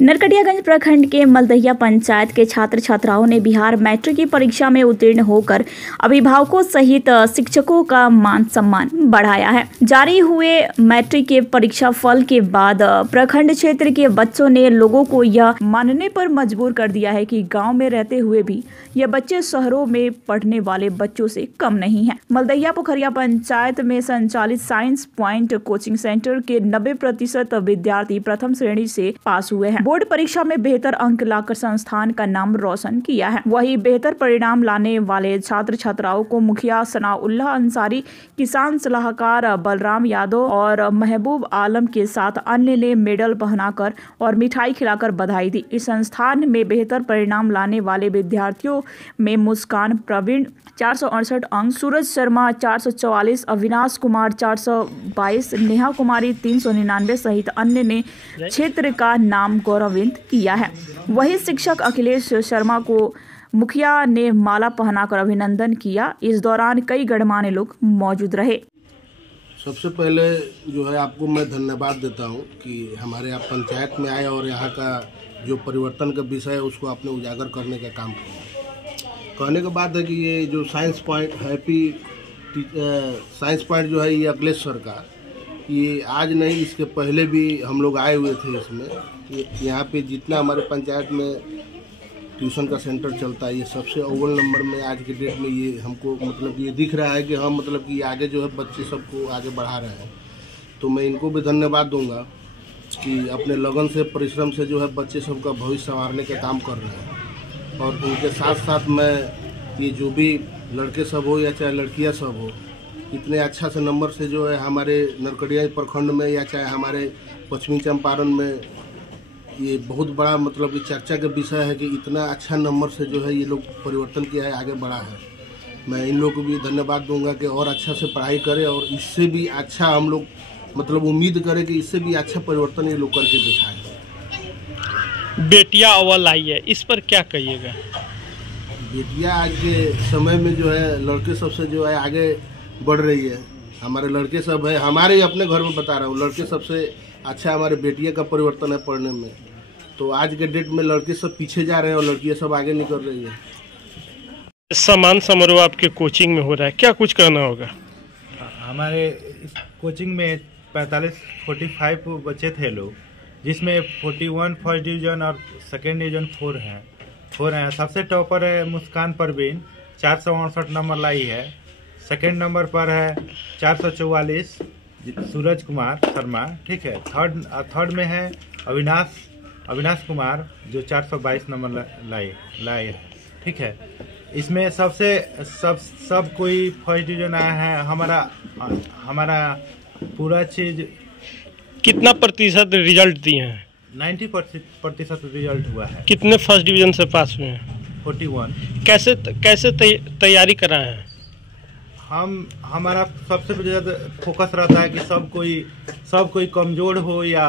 नरकटियागंज प्रखंड के मलदहिया पंचायत के छात्र छात्राओं ने बिहार मैट्रिक की परीक्षा में उत्तीर्ण होकर अभिभावकों सहित शिक्षकों का मान सम्मान बढ़ाया है। जारी हुए मैट्रिक के परीक्षा फल के बाद प्रखंड क्षेत्र के बच्चों ने लोगों को यह मानने पर मजबूर कर दिया है कि गांव में रहते हुए भी ये बच्चे शहरों में पढ़ने वाले बच्चों से कम नहीं है। मलदहिया पोखरिया पंचायत में संचालित साइंस पॉइंट कोचिंग सेंटर के 90% विद्यार्थी प्रथम श्रेणी से पास हुए हैं। बोर्ड परीक्षा में बेहतर अंक लाकर संस्थान का नाम रोशन किया है। वहीं बेहतर परिणाम लाने वाले छात्र छात्राओं को मुखिया सनाउल्लाह अंसारी, किसान सलाहकार बलराम यादव और महबूब आलम के साथ अन्य ने मेडल पहनाकर और मिठाई खिलाकर बधाई दी। इस संस्थान में बेहतर परिणाम लाने वाले विद्यार्थियों में मुस्कान प्रवीण 468 अंक, सूरज शर्मा 444, अविनाश कुमार 422, नेहा कुमारी 399 सहित अन्य ने क्षेत्र का नाम गौरवान्वित किया है। वही शिक्षक अखिलेश शर्मा को मुखिया ने माला पहनाकर अभिनंदन किया। इस दौरान कई गणमान्य लोग मौजूद रहे। सबसे पहले जो है आपको मैं धन्यवाद देता हूं कि हमारे आप पंचायत में आए और यहाँ का जो परिवर्तन का विषय है उसको आपने उजागर करने का काम किया। कहने के बाद है कि ये जो साइंस पॉइंट साइंस पॉइंट जो है ये अखिलेश सर का, ये आज नहीं इसके पहले भी हम लोग आए हुए थे। इसमें यहाँ पे जितना हमारे पंचायत में ट्यूशन का सेंटर चलता है ये सबसे अव्वल नंबर में आज के डेट में ये हमको मतलब ये दिख रहा है कि हम मतलब कि आगे जो है बच्चे सबको आगे बढ़ा रहे हैं। तो मैं इनको भी धन्यवाद दूंगा कि अपने लगन से परिश्रम से जो है बच्चे सबका भविष्य संवारने का काम कर रहे हैं। और उनके साथ साथ मैं ये जो भी लड़के सब हो या चाहे लड़कियां सब हो, इतने अच्छा से नंबर से जो है हमारे नरकटिया प्रखंड में या चाहे हमारे पश्चिमी चंपारण में ये बहुत बड़ा मतलब कि चर्चा का विषय है कि इतना अच्छा नंबर से जो है ये लोग परिवर्तन किया है, आगे बढ़ा है। मैं इन लोगों को भी धन्यवाद दूंगा कि और अच्छा से पढ़ाई करें और इससे भी अच्छा हम लोग मतलब उम्मीद करें कि इससे भी अच्छा परिवर्तन ये लोग करके दिखाएं। बेटियां अव्वल आई है, इस पर क्या कहिएगा? बेटियां आज के समय में जो है लड़के सबसे जो है आगे बढ़ रही है। हमारे लड़के सब है, हमारे अपने घर में बता रहा हूँ, लड़के सबसे अच्छा हमारे बेटियां का परिवर्तन है पढ़ने में। तो आज के डेट में लड़के सब पीछे जा रहे हैं और लड़कियां सब आगे निकल रही है। सम्मान समारोह आपके कोचिंग में हो रहा है, क्या कुछ कहना होगा? हमारे कोचिंग में 45 बच्चे थे लोग, जिसमें 41 फर्स्ट डिवीजन और सेकेंड डिवीजन 4 हैं। सबसे टॉपर है मुस्कान परवीन, 468 नंबर लाई है। सेकेंड नंबर पर है 444 सूरज कुमार शर्मा, ठीक है। थर्ड में है अविनाश कुमार जो 422 नंबर लाए है, ठीक है। इसमें सब कोई फर्स्ट डिवीजन आया है। हमारा पूरा चीज कितना प्रतिशत रिजल्ट दिए हैं? 90% रिजल्ट हुआ है। कितने फर्स्ट डिवीजन से पास हुए हैं? 41। कैसे तैयारी करा है? हमारा सबसे ज़्यादा फोकस रहता है कि सब कोई कमज़ोर हो या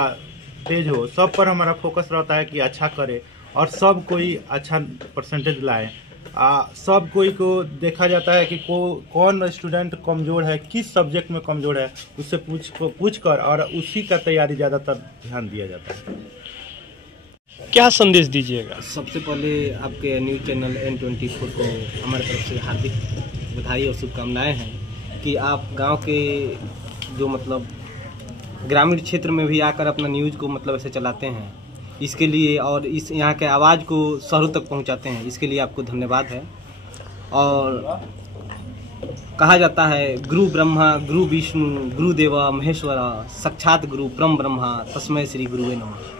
तेज हो, सब पर हमारा फोकस रहता है कि अच्छा करे और सब कोई अच्छा परसेंटेज लाए। सब कोई को देखा जाता है कि कौन स्टूडेंट कमज़ोर है, किस सब्जेक्ट में कमज़ोर है, उससे पूछ कर और उसी का तैयारी ज़्यादातर ध्यान दिया जाता है। क्या संदेश दीजिएगा? सबसे पहले आपके न्यूज़ चैनल N24 को हमारी तरफ से हार्दिक बधाई और शुभकामनाएं हैं कि आप गांव के जो मतलब ग्रामीण क्षेत्र में भी आकर अपना न्यूज़ को मतलब ऐसे चलाते हैं, इसके लिए और इस यहाँ के आवाज़ को शहरों तक पहुँचाते हैं, इसके लिए आपको धन्यवाद है। और कहा जाता है गुरु ब्रह्मा गुरु विष्णु गुरु देवा महेश्वरा साक्षात गुरु परम ब्रह्मा तस्मै श्री गुरुवे नमः।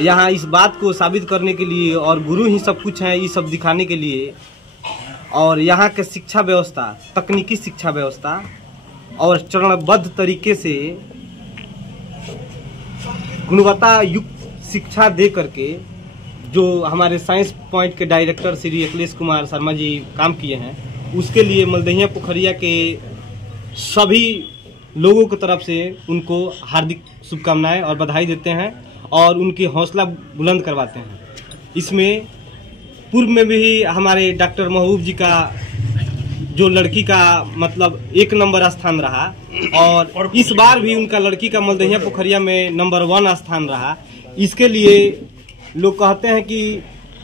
यहाँ इस बात को साबित करने के लिए और गुरु ही सब कुछ है, ये सब दिखाने के लिए और यहाँ के शिक्षा व्यवस्था, तकनीकी शिक्षा व्यवस्था और चरणबद्ध तरीके से गुणवत्ता युक्त शिक्षा दे करके जो हमारे साइंस पॉइंट के डायरेक्टर श्री अखिलेश कुमार शर्मा जी काम किए हैं, उसके लिए मलदहिया पोखरिया के सभी लोगों की तरफ से उनको हार्दिक शुभकामनाएं और बधाई देते हैं और उनकी हौसला बुलंद करवाते हैं। इसमें पूर्व में भी हमारे डॉक्टर महबूब जी का जो लड़की का मतलब 1 नंबर स्थान रहा और इस बार भी उनका लड़की का मलदहिया पोखरिया में नंबर 1 स्थान रहा। इसके लिए लोग कहते हैं कि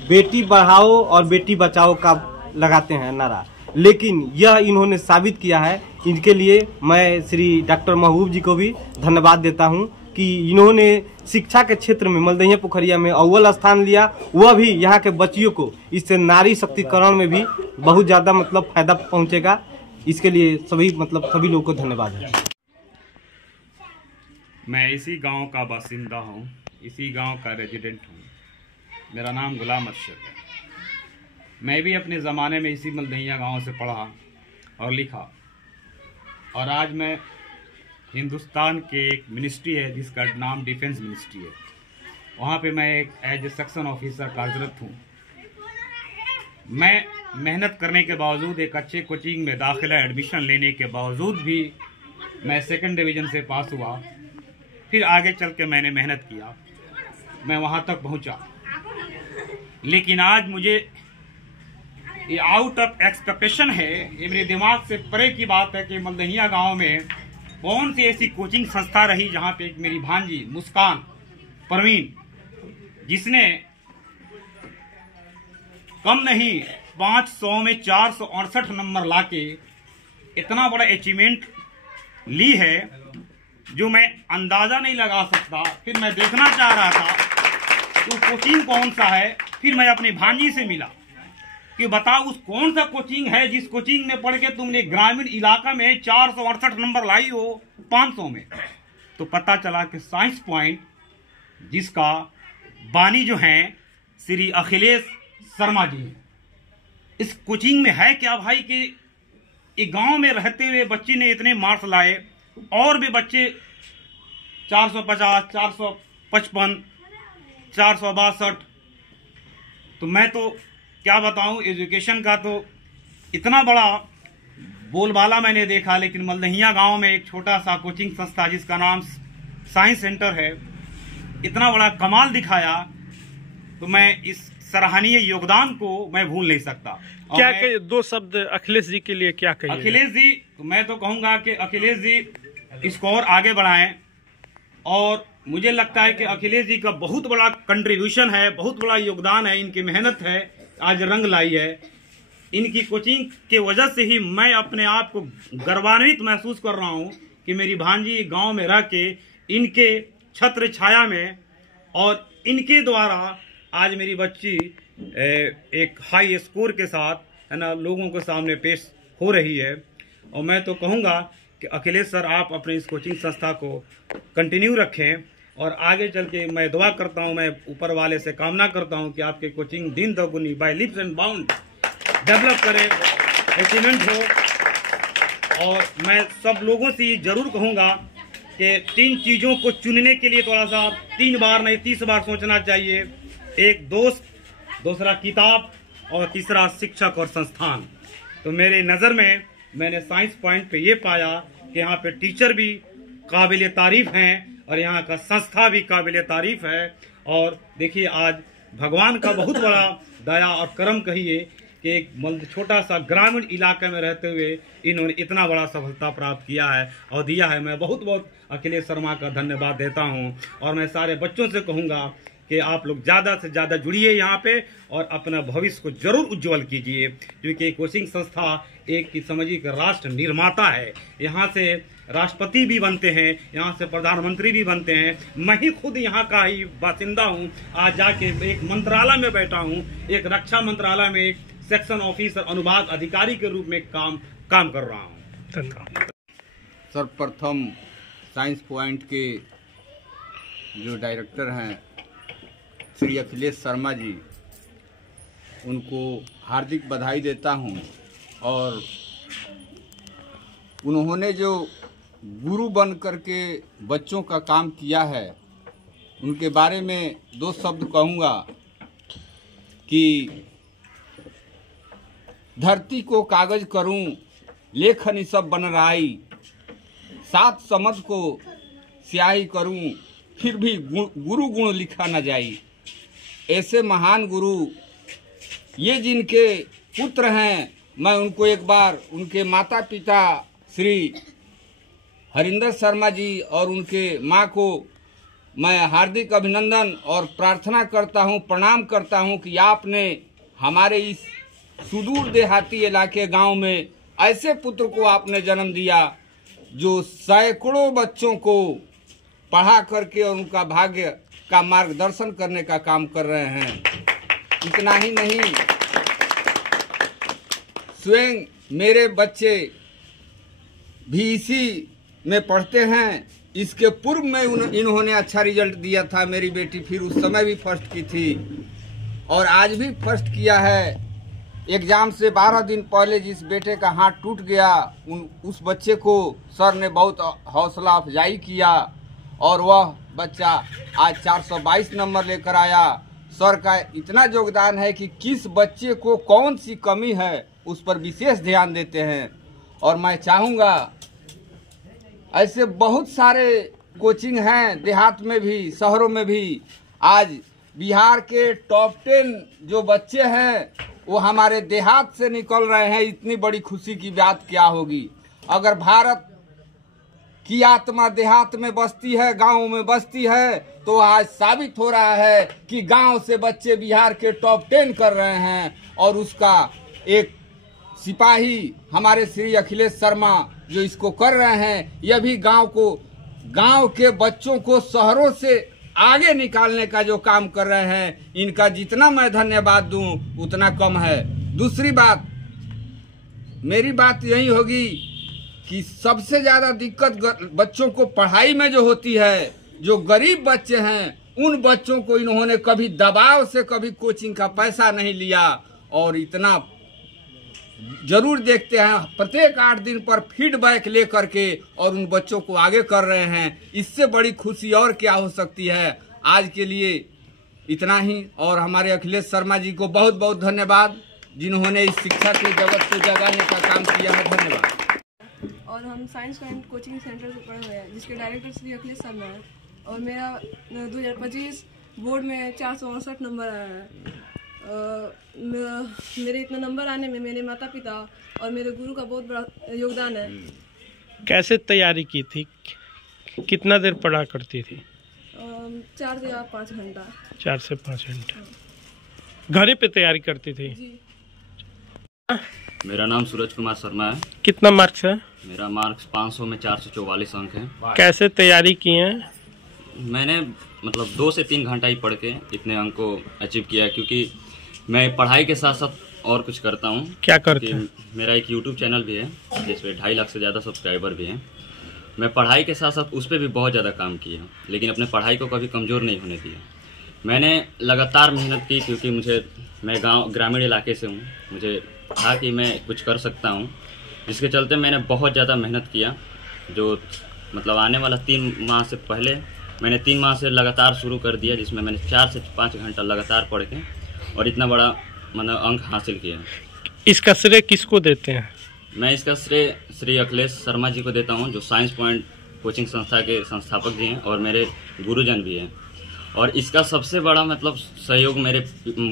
बेटी बढ़ाओ और बेटी बचाओ का लगाते हैं नारा, लेकिन यह इन्होंने साबित किया है। इनके लिए मैं श्री डॉक्टर महबूब जी को भी धन्यवाद देता हूं कि इन्होंने शिक्षा के क्षेत्र में मल्दहिया पोखरिया में अव्वल स्थान लिया, वह भी यहाँ के बच्चियों को इससे नारी शक्तिकरण में भी बहुत ज़्यादा मतलब फायदा पहुँचेगा। इसके लिए सभी लोगों को धन्यवाद है। मैं इसी गांव का बासिंदा हूं, इसी गांव का रेजिडेंट हूं। मेरा नाम गुलाम अरशद है। मैं भी अपने ज़माने में इसी मल्दहिया गांव से पढ़ा और लिखा, और आज मैं हिंदुस्तान के एक मिनिस्ट्री है जिसका नाम डिफेंस मिनिस्ट्री है, वहाँ पे मैं एक एज ए सेक्शन ऑफिसर कार्यरत हूँ। मैं मेहनत करने के बावजूद, एक अच्छे कोचिंग में दाखिला एडमिशन लेने के बावजूद भी मैं 2nd डिवीज़न से पास हुआ। फिर आगे चल के मैंने मेहनत किया, मैं वहाँ तक पहुँचा। लेकिन आज मुझे ये आउट ऑफ एक्सपेक्टेशन है, ये मेरे दिमाग से परे की बात है कि मल्दहिया गांव में कौन सी ऐसी कोचिंग संस्था रही जहां पे एक मेरी भांजी मुस्कान परवीन, जिसने कम नहीं 500 में 468 नंबर लाके इतना बड़ा अचीवमेंट ली है जो मैं अंदाजा नहीं लगा सकता। फिर मैं देखना चाह रहा था तो कोचिंग कौन सा है। फिर मैं अपनी भांजी से मिला कि बताओ उस कौन सा कोचिंग है जिस कोचिंग में पढ़ के तुमने ग्रामीण इलाका में 468 नंबर लाई हो 500 में। तो पता चला कि साइंस पॉइंट, जिसका बानी जो हैं श्री अखिलेश शर्मा जी, इस कोचिंग में है क्या भाई कि एक गांव में रहते हुए बच्चे ने इतने मार्क्स लाए, और भी बच्चे 450, 455, 462। तो मैं तो क्या बताऊं, एजुकेशन का तो इतना बड़ा बोलबाला मैंने देखा, लेकिन मल्दहिया गांव में एक छोटा सा कोचिंग संस्था जिसका नाम साइंस सेंटर है, इतना बड़ा कमाल दिखाया। तो मैं इस सराहनीय योगदान को मैं भूल नहीं सकता। क्या कहिए, 2 शब्द अखिलेश जी के लिए क्या कहिए? अखिलेश जी, तो मैं तो कहूंगा कि अखिलेश जी इसको और आगे बढ़ाएं, और मुझे लगता है कि अखिलेश जी का बहुत बड़ा कंट्रीब्यूशन है, बहुत बड़ा योगदान है, इनकी मेहनत है आज रंग लाई है। इनकी कोचिंग के वजह से ही मैं अपने आप को गर्वान्वित महसूस कर रहा हूं कि मेरी भांजी गांव में रह के इनके छत्र छाया में, और इनके द्वारा आज मेरी बच्ची एक हाई स्कोर के साथ है ना लोगों के सामने पेश हो रही है। और मैं तो कहूँगा कि अखिलेश सर, आप अपने इस कोचिंग संस्था को कंटिन्यू रखें, और आगे चल के मैं दुआ करता हूं, मैं ऊपर वाले से कामना करता हूं कि आपके कोचिंग दिन दोगुनी by leaps and bound develop करे, अचीवमेंट हो। और मैं सब लोगों से जरूर कहूंगा कि 3 चीज़ों को चुनने के लिए थोड़ा सा 3 बार नहीं 30 बार सोचना चाहिए। एक दोस्त, दूसरा किताब, और तीसरा शिक्षक और संस्थान। तो मेरे नज़र में मैंने साइंस पॉइंट पे ये पाया कि यहाँ पे टीचर भी काबिल तारीफ हैं, और यहाँ का संस्था भी काबिल तारीफ है। और देखिए आज भगवान का बहुत बड़ा दया और करम कहिए कि एक छोटा सा ग्रामीण इलाके में रहते हुए इन्होंने इतना बड़ा सफलता प्राप्त किया है और दिया है। मैं बहुत बहुत अखिलेश शर्मा का धन्यवाद देता हूँ, और मैं सारे बच्चों से कहूँगा कि आप लोग ज़्यादा से ज़्यादा जुड़िए यहाँ पे, और अपना भविष्य को जरूर उज्जवल कीजिए, क्योंकि कोचिंग संस्था एक की समझिए कि राष्ट्र निर्माता है। यहाँ से राष्ट्रपति भी बनते हैं, यहाँ से प्रधानमंत्री भी बनते हैं। मैं ही खुद यहाँ का ही बासिंदा हूँ। आज जाके एक मंत्रालय में बैठा हूँ, एक रक्षा मंत्रालय में एक सेक्शन ऑफिसर अनुभाग अधिकारी के रूप में काम कर रहा हूँ। धन्यवाद। सर्वप्रथम साइंस पॉइंट के जो डायरेक्टर हैं श्री अखिलेश शर्मा जी, उनको हार्दिक बधाई देता हूं। और उन्होंने जो गुरु बन करके बच्चों का काम किया है, उनके बारे में 2 शब्द कहूँगा कि धरती को कागज करूं, लेखनी सब बन राई, 7 समझ को स्याही करूं, फिर भी गुरु गुण लिखा न जाई। ऐसे महान गुरु ये जिनके पुत्र हैं, मैं उनको एक बार उनके माता पिता श्री हरिंदर शर्मा जी और उनके माँ को मैं हार्दिक अभिनंदन और प्रार्थना करता हूं, प्रणाम करता हूं कि आपने हमारे इस सुदूर देहाती इलाके गांव में ऐसे पुत्र को आपने जन्म दिया जो सैकड़ों बच्चों को पढ़ा करके और उनका भाग्य का मार्गदर्शन करने का काम कर रहे हैं। इतना ही नहीं, स्वयं मेरे बच्चे भी इसी में पढ़ते हैं। इसके पूर्व में इन्होंने अच्छा रिजल्ट दिया था। मेरी बेटी फिर उस समय भी फर्स्ट की थी और आज भी फर्स्ट किया है। एग्जाम से 12 दिन पहले जिस बेटे का हाथ टूट गया उस बच्चे को सर ने बहुत हौसला अफजाई किया और वह बच्चा आज 422 नंबर लेकर आया। सर का इतना योगदान है कि किस बच्चे को कौन सी कमी है उस पर विशेष ध्यान देते हैं। और मैं चाहूँगा ऐसे बहुत सारे कोचिंग हैं, देहात में भी शहरों में भी। आज बिहार के टॉप 10 जो बच्चे हैं वो हमारे देहात से निकल रहे हैं। इतनी बड़ी खुशी की बात क्या होगी। अगर भारत की आत्मा देहात में बसती है, गाँव में बसती है, तो आज साबित हो रहा है कि गांव से बच्चे बिहार के टॉप 10 कर रहे हैं। और उसका एक सिपाही हमारे श्री अखिलेश शर्मा जो इसको कर रहे हैं, यह भी गांव के बच्चों को शहरों से आगे निकालने का जो काम कर रहे हैं, इनका जितना मैं धन्यवाद दूं उतना कम है। दूसरी बात, मेरी बात यही होगी कि सबसे ज्यादा दिक्कत बच्चों को पढ़ाई में जो होती है, जो गरीब बच्चे हैं उन बच्चों को इन्होंने कभी दबाव से कभी कोचिंग का पैसा नहीं लिया और इतना जरूर देखते हैं प्रत्येक 8 दिन पर फीडबैक ले करके और उन बच्चों को आगे कर रहे हैं। इससे बड़ी खुशी और क्या हो सकती है। आज के लिए इतना ही और हमारे अखिलेश शर्मा जी को बहुत बहुत धन्यवाद जिन्होंने इस शिक्षा के जगत को जगाने का काम किया है। धन्यवाद। और हम साइंस पॉइंट कोचिंग सेंटर से पढ़े हुए हैं जिसके डायरेक्टर श्री अखिलेश शर्मा है और मेरा 2025 बोर्ड में 468 नंबर आया है। मेरे इतना नंबर आने में मेरे माता पिता और मेरे गुरु का बहुत बड़ा योगदान है। कैसे तैयारी की थी, कितना देर पढ़ा करती थी? 4 से 5 घंटा। 4 से 5 घंटा घर पे तैयारी करती थी जी। मेरा नाम सूरज कुमार शर्मा है। कितना मार्क्स है? मेरा मार्क्स 500 में 444 अंक है। कैसे तैयारी की है? मैंने मतलब 2 से 3 घंटा ही पढ़ के इतने अंक को अचीव किया है, क्योंकि मैं पढ़ाई के साथ साथ और कुछ करता हूँ। क्या करते हैं? मेरा एक यूट्यूब चैनल भी है जिसपे 2.5 लाख से ज़्यादा सब्सक्राइबर भी हैं। मैं पढ़ाई के साथ साथ उस पर भी बहुत ज़्यादा काम किया, लेकिन अपने पढ़ाई को कभी कमज़ोर नहीं होने दिया। मैंने लगातार मेहनत की क्योंकि मैं ग्रामीण इलाके से हूँ। मुझे था कि मैं कुछ कर सकता हूँ, जिसके चलते मैंने बहुत ज़्यादा मेहनत किया। जो मतलब आने वाला 3 माह से पहले मैंने 3 माह से लगातार शुरू कर दिया, जिसमें मैंने 4 से 5 घंटा लगातार पढ़ के और इतना बड़ा मतलब अंक हासिल किया। इसका श्रेय किसको देते हैं? मैं इसका श्रेय श्री अखिलेश शर्मा जी को देता हूं, जो साइंस पॉइंट कोचिंग संस्था के संस्थापक भी हैं और मेरे गुरुजन भी हैं। और इसका सबसे बड़ा मतलब सहयोग मेरे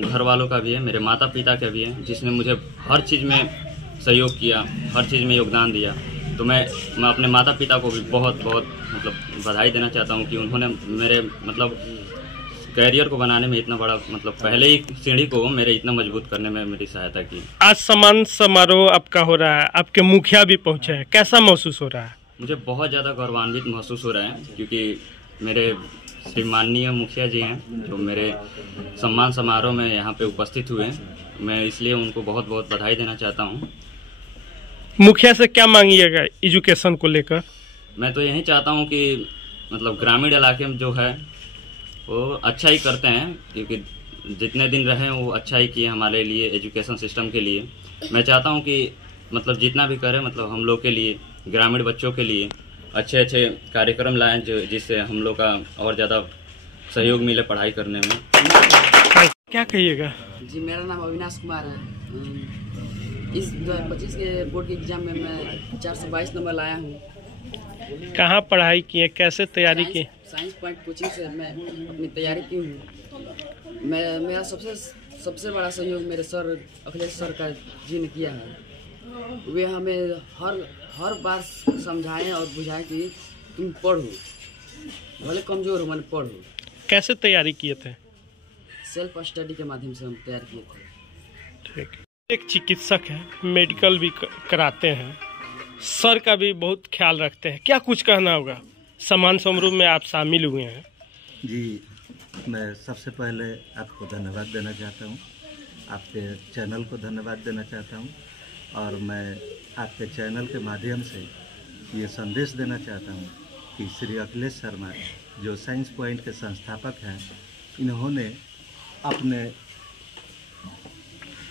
घर वालों का भी है, मेरे माता पिता का भी है, जिसने मुझे हर चीज़ में सहयोग किया, हर चीज़ में योगदान दिया। तो मैं अपने माता पिता को भी बहुत बहुत मतलब बधाई देना चाहता हूं कि उन्होंने मेरे मतलब कैरियर को बनाने में इतना बड़ा मतलब पहले ही सीढ़ी को मेरे इतना मजबूत करने में मेरी सहायता की। आज सम्मान समारोह आपका हो रहा है, आपके मुखिया भी पहुंचे हैं, कैसा महसूस हो रहा है? मुझे बहुत ज़्यादा गौरवान्वित महसूस हो रहा है, क्योंकि मेरे श्री माननीय मुखिया जी हैं जो मेरे सम्मान समारोह में यहाँ पे उपस्थित हुए। मैं इसलिए उनको बहुत बहुत बधाई देना चाहता हूँ। मुखिया से क्या मांगिएगा एजुकेशन को लेकर? मैं तो यही चाहता हूँ कि मतलब ग्रामीण इलाके में जो है वो अच्छा ही करते हैं, क्योंकि जितने दिन रहे वो अच्छा ही किए हमारे लिए, एजुकेशन सिस्टम के लिए। मैं चाहता हूँ कि मतलब जितना भी करें मतलब हम लोग के लिए, ग्रामीण बच्चों के लिए अच्छे अच्छे कार्यक्रम लाएं जिससे हम लोग का और ज़्यादा सहयोग मिले पढ़ाई करने में। क्या कहिएगा? जी, मेरा नाम अविनाश कुमार है। इस 2025 के बोर्ड के एग्जाम में मैं 422 नंबर लाया हूँ। कहाँ पढ़ाई की है, कैसे तैयारी की? साइंस पॉइंट कोचिंग से मैं अपनी तैयारी की हूँ। मेरा सबसे बड़ा सहयोग मेरे सर अखिलेश सर का जी ने किया है। वे हमें हर बार समझाएं और बुझाएं कि तुम पढ़ो, भले कमजोर हो, मैंने पढ़ो। कैसे तैयारी किए थे? सेल्फ स्टडी के माध्यम से हम तैयार किए थे। ठीक। एक चिकित्सक है, मेडिकल भी कराते हैं, सर का भी बहुत ख्याल रखते हैं, क्या कुछ कहना होगा? सम्मान समारोह में आप शामिल हुए हैं। जी, मैं सबसे पहले आपको धन्यवाद देना चाहता हूँ, आपके चैनल को धन्यवाद देना चाहता हूँ, और मैं आपके चैनल के माध्यम से ये संदेश देना चाहता हूँ कि श्री अखिलेश शर्मा जो साइंस पॉइंट के संस्थापक हैं, इन्होंने अपने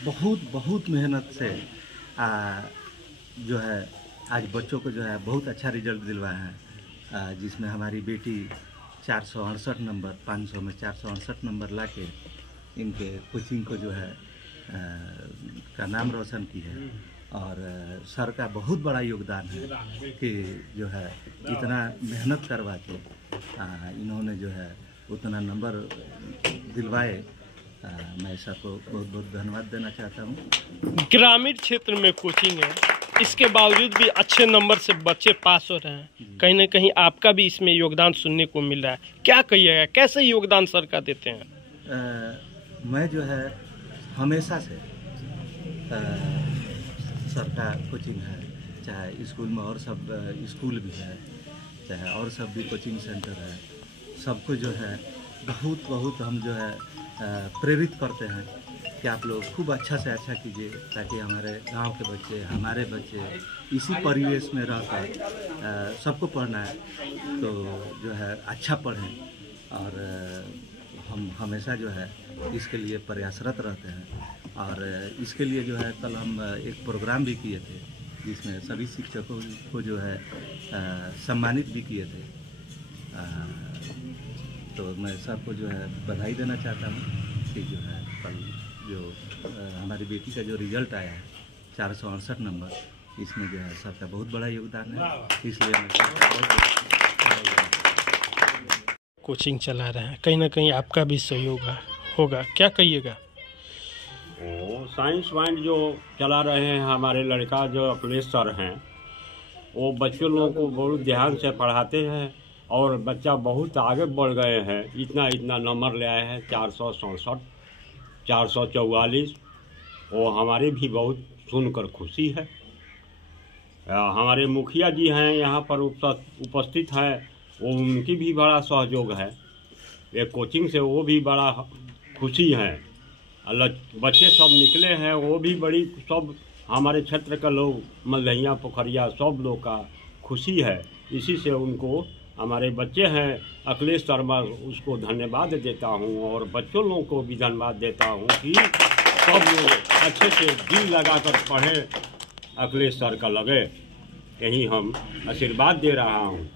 बहुत मेहनत से जो है आज बच्चों को जो है बहुत अच्छा रिजल्ट दिलवाया है, जिसमें हमारी बेटी 468 नंबर 500 में 468 नंबर लाके इनके कोचिंग को जो है का नाम रोशन की है। और सर का बहुत बड़ा योगदान है कि जो है इतना मेहनत करवा के इन्होंने जो है उतना नंबर दिलवाए। मैं सर को बहुत बहुत धन्यवाद देना चाहता हूँ। ग्रामीण क्षेत्र में कोचिंग है, इसके बावजूद भी अच्छे नंबर से बच्चे पास हो रहे हैं, कहीं ना कहीं आपका भी इसमें योगदान सुनने को मिल रहा है, क्या कहिएगा, कैसे योगदान सर का देते हैं? मैं जो है हमेशा से सर का कोचिंग है, चाहे स्कूल में और सब स्कूल भी है, चाहे और सब भी कोचिंग सेंटर है, सबको जो है बहुत हम जो है प्रेरित करते हैं कि आप लोग खूब अच्छा से अच्छा कीजिए, ताकि हमारे गांव के बच्चे, हमारे बच्चे इसी परिवेश में रहकर सबको पढ़ना है तो जो है अच्छा पढ़ें। और हम हमेशा जो है इसके लिए प्रयासरत रहते हैं। और इसके लिए जो है कल हम एक प्रोग्राम भी किए थे, जिसमें सभी शिक्षकों को जो है सम्मानित भी किए थे। तो मैं सबको जो है बधाई देना चाहता हूँ कि जो है कल जो हमारी बेटी का जो रिजल्ट आया है 468 नंबर, इसमें जो है सर का बहुत बड़ा योगदान है, इसलिए मैं कोचिंग चला रहे हैं, कहीं ना कहीं आपका भी सहयोग होगा, क्या कहिएगा? साइंस पॉइंट जो चला रहे हैं हमारे लड़का जो अखिलेश सर हैं, वो बच्चों लोगों को बहुत ध्यान से पढ़ाते हैं और बच्चा बहुत आगे बढ़ गए हैं। इतना नंबर ले आए हैं 467, 444। वो हमारे भी बहुत सुनकर खुशी है। हमारे मुखिया जी हैं यहाँ पर उपस्थित हैं, वो उनकी भी बड़ा सहयोग है। एक कोचिंग से वो भी बड़ा खुशी है। बच्चे सब निकले हैं, वो भी बड़ी सब हमारे क्षेत्र का लोग, मल्हैया पोखरिया सब लोग का खुशी है। इसी से उनको हमारे बच्चे हैं अखिलेश शर्मा, उसको धन्यवाद देता हूँ और बच्चों लोगों को भी धन्यवाद देता हूँ कि सब लोग अच्छे से दिल लगाकर पढ़ें, अखिलेश सर का लगे, यही हम आशीर्वाद दे रहा हूँ।